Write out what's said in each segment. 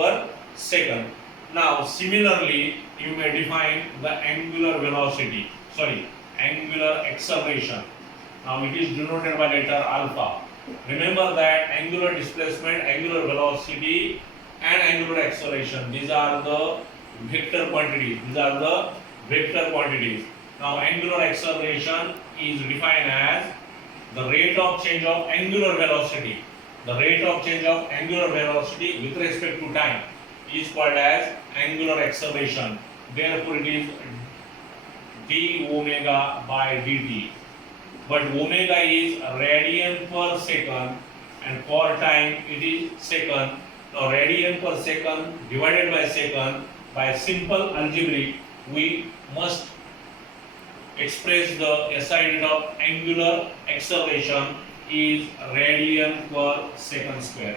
per second. Now similarly you may define the angular velocity, angular acceleration. Now it is denoted by letter alpha. Remember that angular displacement, angular velocity and angular acceleration, these are the vector quantities. Now angular acceleration is defined as the rate of change of angular velocity. The rate of change of angular velocity with respect to time is called as angular acceleration. Therefore it is d omega by dt. But omega is radian per second and for time it is second. Now radian per second divided by second, by simple algebraic we must express the SI unit of angular acceleration is radian per second square.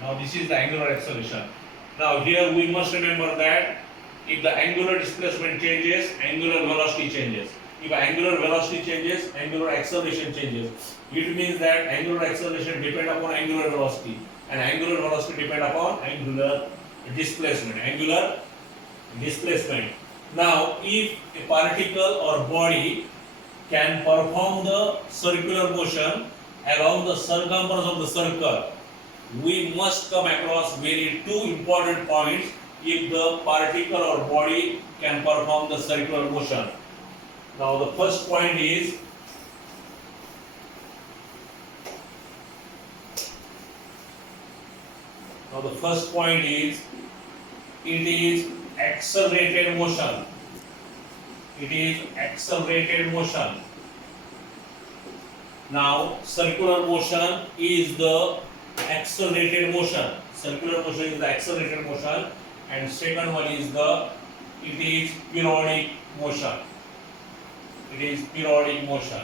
Now this is the angular acceleration. Now here we must remember that if the angular displacement changes, angular velocity changes. If angular velocity changes, angular acceleration changes. It means that angular acceleration depends upon angular velocity and angular velocity depends upon angular displacement. Now if a particle or body can perform the circular motion along the circumference of the circle, we must come across two important points if the particle or body can perform the circular motion. Now the first point is it is accelerated motion. Now circular motion is the accelerated motion. And second one is periodic motion.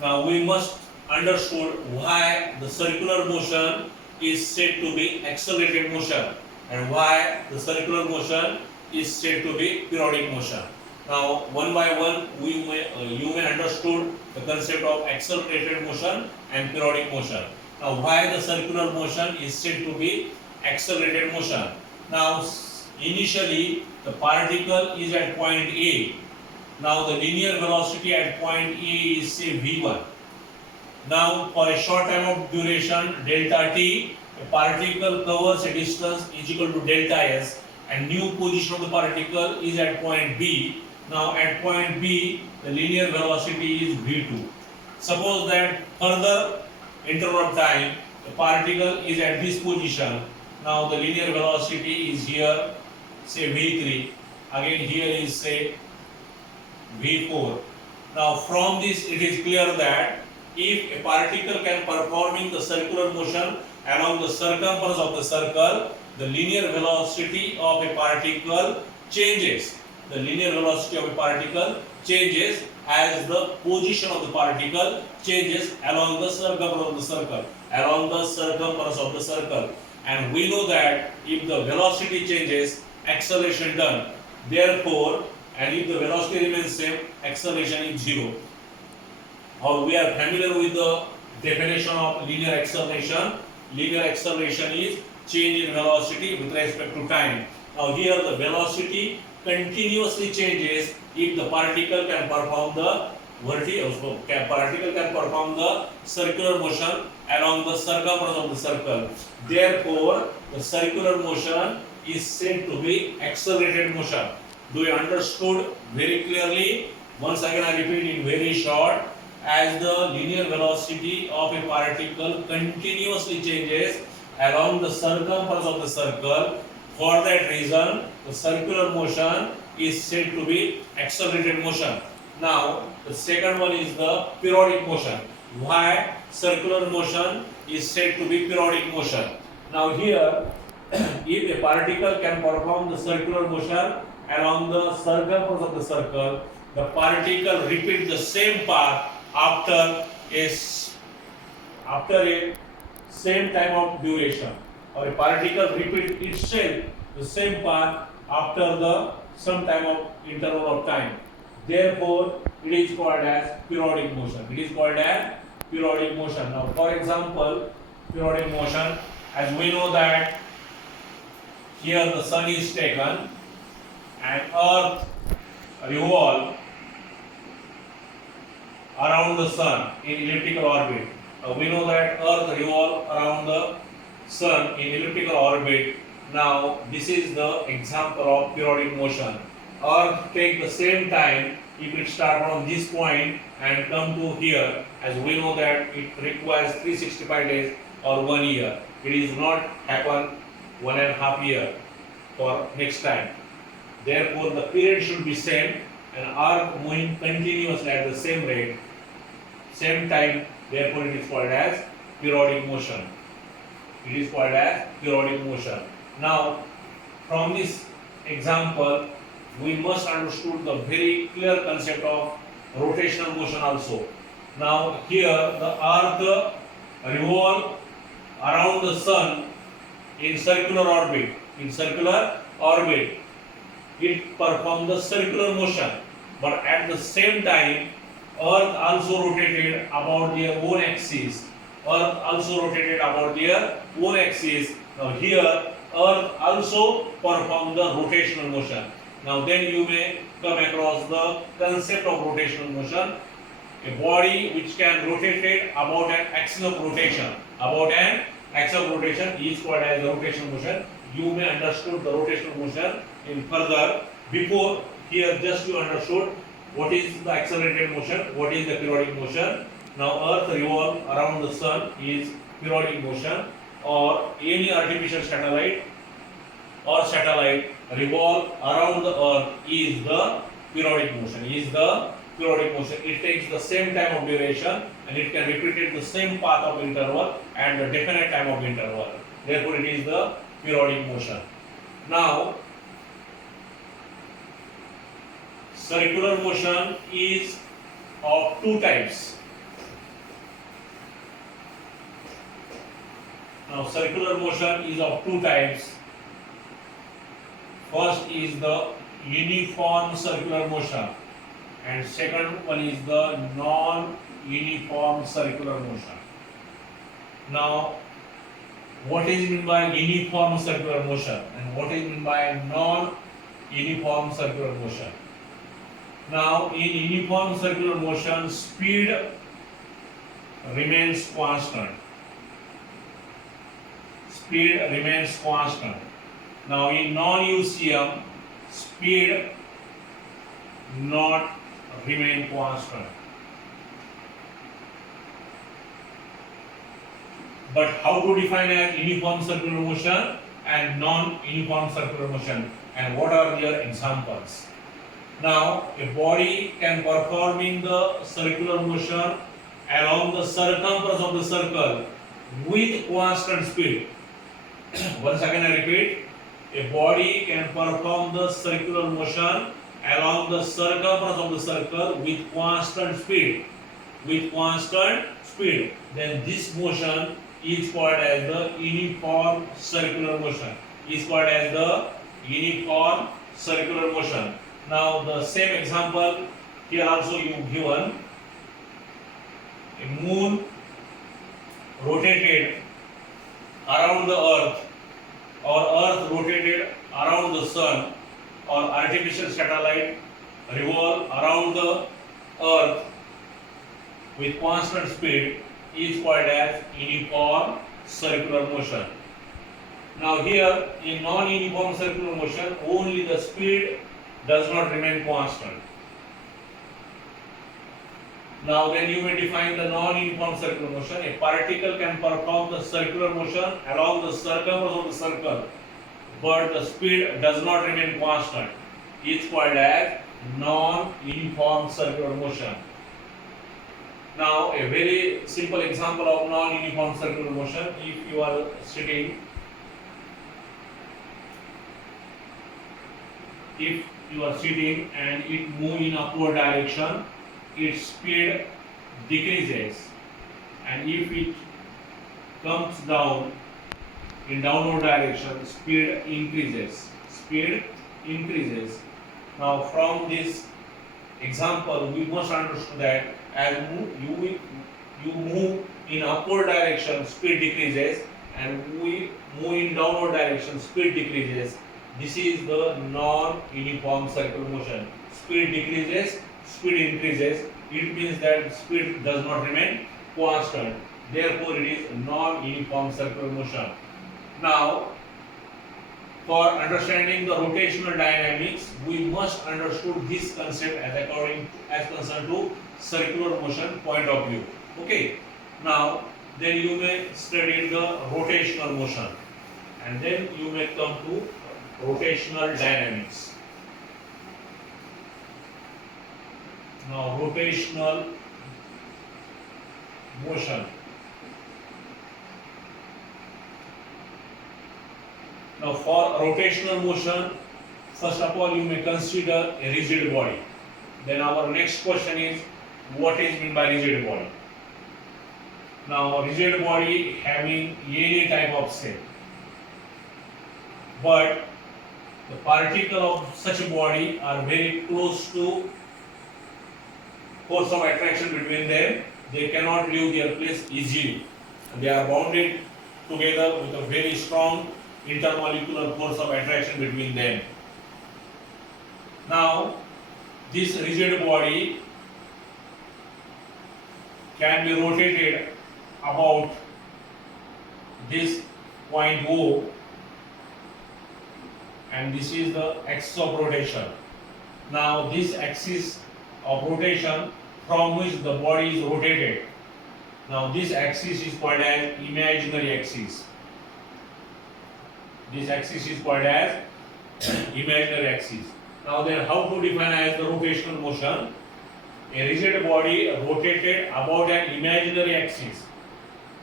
Now we must understand why the circular motion is said to be accelerated motion and why the circular motion is said to be periodic motion. Now one by one you may understood the concept of accelerated motion and periodic motion. Now why the circular motion is said to be accelerated motion? Now initially the particle is at point A. Now the linear velocity at point A is say v1. Now for a short time of duration delta t, a particle covers a distance is equal to delta s and new position of the particle is at point B. Now at point B the linear velocity is v2. Suppose that further interval of time the particle is at this position. Now the linear velocity is here say v3, again here is say v4. Now from this it is clear that if a particle can performing the circular motion along the circumference of the circle, the linear velocity of a particle changes. As the position of the particle changes along the circumference of the circle. And we know that if the velocity changes, acceleration done. Therefore, and if the velocity remains same, acceleration is zero. Or we are familiar with the definition of linear acceleration. Linear acceleration is change in velocity with respect to time. Now here the velocity continuously changes if the particle can perform the circular motion along the circumference of the circle. Therefore, the circular motion is said to be accelerated motion. Do you understood very clearly? Once again I repeat in very short. As the linear velocity of a particle continuously changes along the circumference of the circle, for that reason the circular motion is said to be accelerated motion. Now the second one is the periodic motion. Why circular motion is said to be periodic motion? Now here if a particle can perform the circular motion along the circumference of the circle, the particle repeats the same path after a same time of duration, or a particle repeats itself the same path after the some time of interval of time. Therefore, it is called as periodic motion. Now, for example, periodic motion, as we know that here the sun is taken and earth revolve around the sun in elliptical orbit. We know that earth revolve around the sun in elliptical orbit. Now this is the example of periodic motion. Earth take the same time if it start from this point and come to here, as we know that it requires 365 days or 1 year. It is not happen 1.5 year for next time. Therefore the period should be same and earth moving continuously at the same rate, same time, therefore it is called as periodic motion. It is called as periodic motion. Now from this example we must understood the very clear concept of rotational motion also. Now here the earth revolve around the sun in circular orbit. In circular orbit it performs the circular motion, but at the same time earth also rotated about their own axis. Earth also rotated about their own axis. Now here earth also perform the rotational motion. Now then you may come across the concept of rotational motion. A body which can rotate it about an axis of rotation. About an axis of rotation is called as the rotational motion. You may understood the rotational motion in further. Before here just you understood what is the accelerated motion, what is the periodic motion. Now earth revolve around the sun is periodic motion, or any artificial satellite or satellite revolve around the earth is the periodic motion. It takes the same time of duration and it can repeat it the same path of interval and the definite time of interval. Therefore it is the periodic motion. Now circular motion is of two types. Now circular motion is of two types. First is the uniform circular motion and second one is the non-uniform circular motion. Now what is meant by uniform circular motion and what is meant by non-uniform circular motion? Now in uniform circular motion speed remains constant. Speed remains constant. Now in non-UCM speed not remain constant. But how to define a uniform circular motion and non-uniform circular motion, and what are their examples? Now a body can perform in the circular motion along the circumference of the circle with constant speed. Once again I repeat, a body can perform the circular motion along the circumference of the circle with constant speed. Then this motion is called as the uniform circular motion. Now the same example here also you given. A moon rotated around the earth, or earth rotated around the sun, or artificial satellite revolve around the earth with constant speed is called as uniform circular motion. Now here in non-uniform circular motion only the speed does not remain constant. Now then you may define the non-uniform circular motion. A particle can perform the circular motion along the circumference of the circle, but the speed does not remain constant. It's called as non-uniform circular motion. Now a very simple example of non-uniform circular motion. If you are sitting, and it moves in upward direction, its speed decreases, and if it comes down in downward direction, speed increases. Now from this example we must understand that as you move in upward direction speed decreases, and we move in downward direction speed decreases. This is the non-uniform circular motion. Speed decreases, speed increases. It means that speed does not remain constant. Therefore, it is non-uniform circular motion. Now, for understanding the rotational dynamics, we must understood this concept as concerned to circular motion point of view. Okay. Now, then you may study the rotational motion, and then you may come to rotational dynamics. Now, rotational motion. Now, for rotational motion, first of all, you may consider a rigid body. Then our next question is, what is meant by rigid body? Now, rigid body having any type of shape, but the particle of such a body are very close to force of attraction between them. They cannot leave their place easily. They are bounded together with a very strong intermolecular force of attraction between them. Now, this rigid body can be rotated about this point O, and this is the axis of rotation. Now, this axis of rotation from which the body is rotated, now this axis is called as imaginary axis. This axis is called as imaginary axis. Now then, how to define as the rotational motion? A rigid body rotated about an imaginary axis,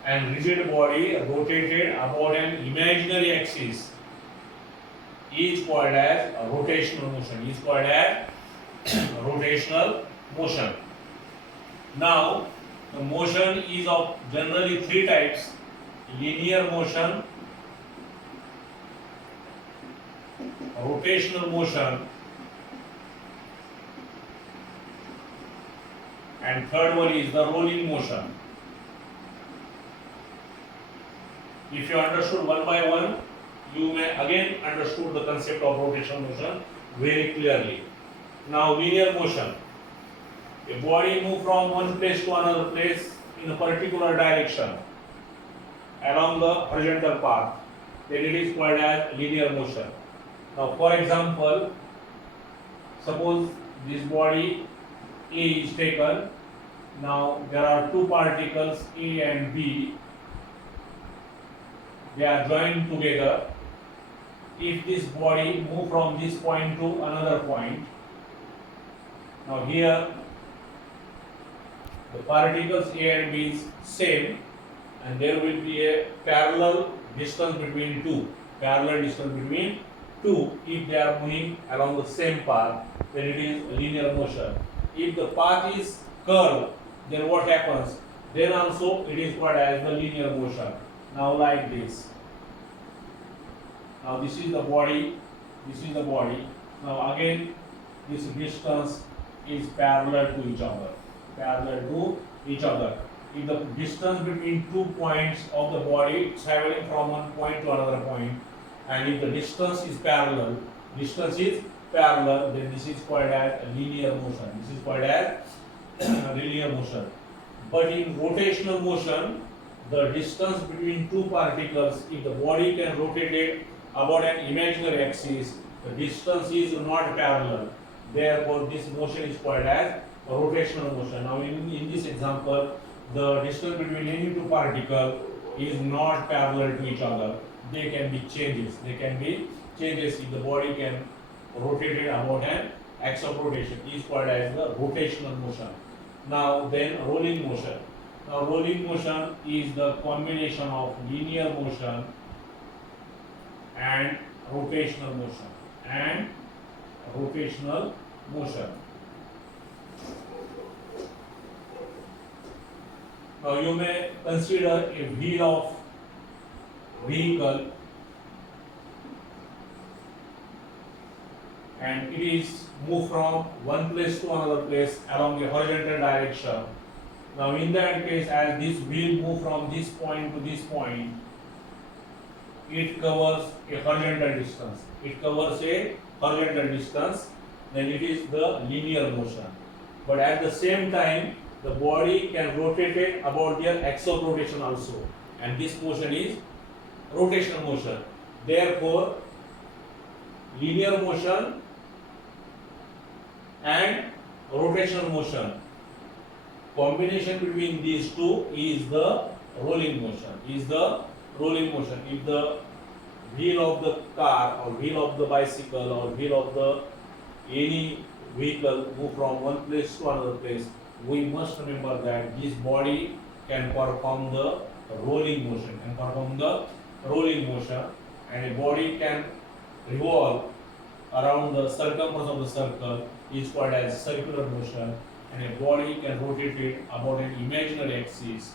and rigid body rotated about an imaginary axis is called as a rotational motion. Is called as rotational motion. Now, the motion is of generally three types: linear motion, rotational motion, and third one is the rolling motion. If you understood one by one, you may again understood the concept of rotational motion very clearly. Now, linear motion. A body move from one place to another place in a particular direction along the horizontal path, then it is called as linear motion. Now, for example, suppose this body A is taken. Now, there are two particles A and B. They are joined together. If this body move from this point to another point, now here the particles A and B is same, and there will be a parallel distance between two. Parallel distance between two. If they are moving along the same path, then it is linear motion. If the path is curved, then what happens? Then also it is called as the linear motion. Now, like this. Now, this is the body. This is the body. Now, again, this distance is parallel to each other. Parallel to each other. If the distance between 2 points of the body traveling from one point to another point, and if the distance is parallel, then this is called as linear motion. This is called as linear motion. But in rotational motion, the distance between two particles, if the body can rotate it about an imaginary axis, the distance is not parallel. Therefore, this motion is called as rotational motion. Now, in this example, the distance between any two particles is not parallel to each other. They can be changes. They can be changes if the body can rotate it about an axis of rotation. Is called as the rotational motion. Now, then rolling motion. Now, rolling motion is the combination of linear motion and rotational motion. And rotational motion. Now, you may consider a wheel of vehicle, and it is moved from one place to another place along a horizontal direction. Now in that case, as this wheel move from this point to this point, it covers a horizontal distance. It covers a horizontal distance, then it is the linear motion. But at the same time, the body can rotate it about their axis rotation also. And this motion is rotational motion. Therefore, linear motion and rotational motion, combination between these two is the rolling motion. If the wheel of the car or wheel of the bicycle or wheel of the any vehicle move from one place to another place, we must remember that this body can perform the rolling motion, and a body can revolve around the circumference of the circle is called as circular motion, and a body can rotate it about an imaginary axis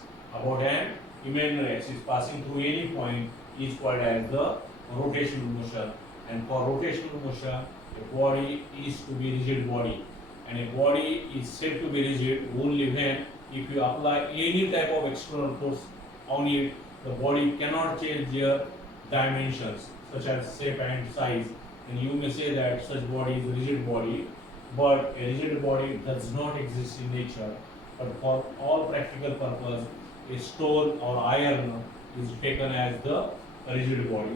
passing through any point is called as the rotational motion. And for rotational motion, a body is to be rigid body, and a body is said to be rigid only when if you apply any type of external force on it, the body cannot change their dimensions such as shape and size, and you may say that such body is a rigid body. But a rigid body does not exist in nature, but for all practical purpose, a stone or iron is taken as the rigid body.